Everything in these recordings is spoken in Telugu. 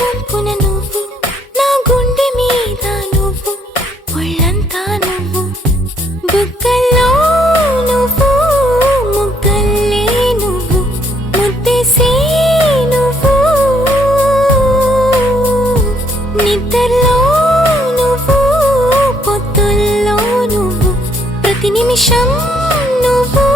వంపున నువ్వు, నా గుండె మీద నువ్వు, ఒళ్ళంతా నువ్వు, బుగ్గల్లో నువ్వు, ముగ్గల్లే నువ్వు, ముద్దేసే నువ్వు, నిద్రలో నువ్వు, పొద్దుల్లో నువ్వు, ప్రతి నిమిషం నువ్వు.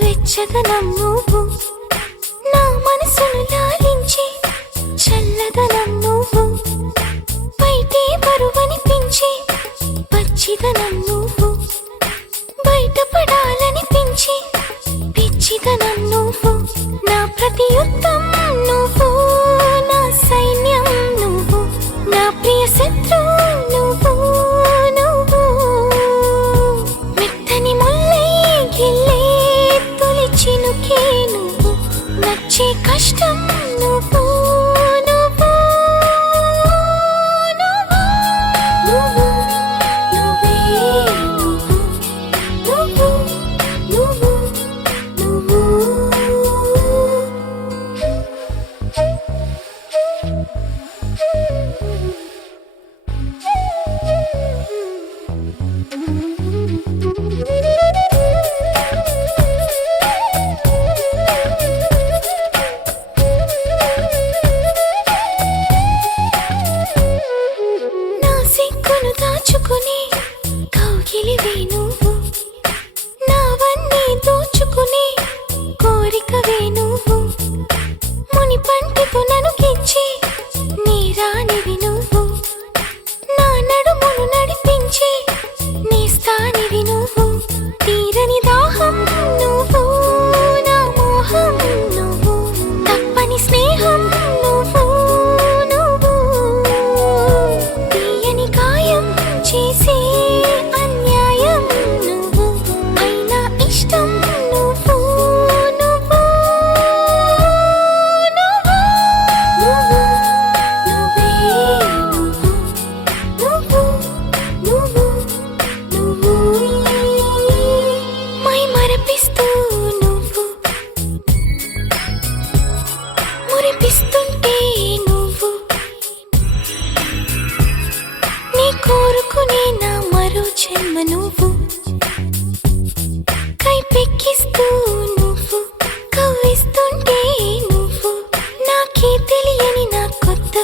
వెచ్చదనం నువ్వు, నా మనసును లాలించి చల్లదనం నువ్వు, బయటే బరువనిపించి పచ్చిదనం నువ్వు, బయటపడాలనిపించి పిచ్చిదనం నువ్వు, నా ప్రతి యుద్ధం నువ్వు, నా సైన్యం నువ్వు, నా ప్రియ శత్రువు నువ్వు, నువ్వు మెత్తని ముల్లై గిల్లే చినుకే నువ్వు, నచ్చే కష్టం నువ్వు, నువ్వు, నువ్వు, నువ్వు, నువ్వే నువ్వు, నువ్వు, నువ్వు, దాచుకుని కౌగిలివే నువ్వు, నావన్నీ దోచుకుని కోరికవే నువ్వు, ముని పంటితో ననుకించి నీ రానివి నువ్వు, నా నడుమును నడిపించి నీ స్థానివి నువ్వు, తీరని దాహం నువ్వు, నా మోహం నువ్వు, తప్పని స్నేహం నువ్వు, నువ్వు తీయని గాయం చేసే అన్యాయం నువ్వు, అయినా ఇష్టం నువ్వు, నువ్వు, నువ్వు, నువ్వు, నువ్వే నువ్వు, నువ్వు, నువ్వు, మై మరపిస్తూ నువ్వు, మురిపిస్తుంటే నువ్వు, నీ కోరుకునే నా మరో జన్మ నువ్వు, కైపెక్కిస్తూ నువ్వు, కవ్విస్తుంటే నువ్వు, నాకే తెలియని నా కొత్త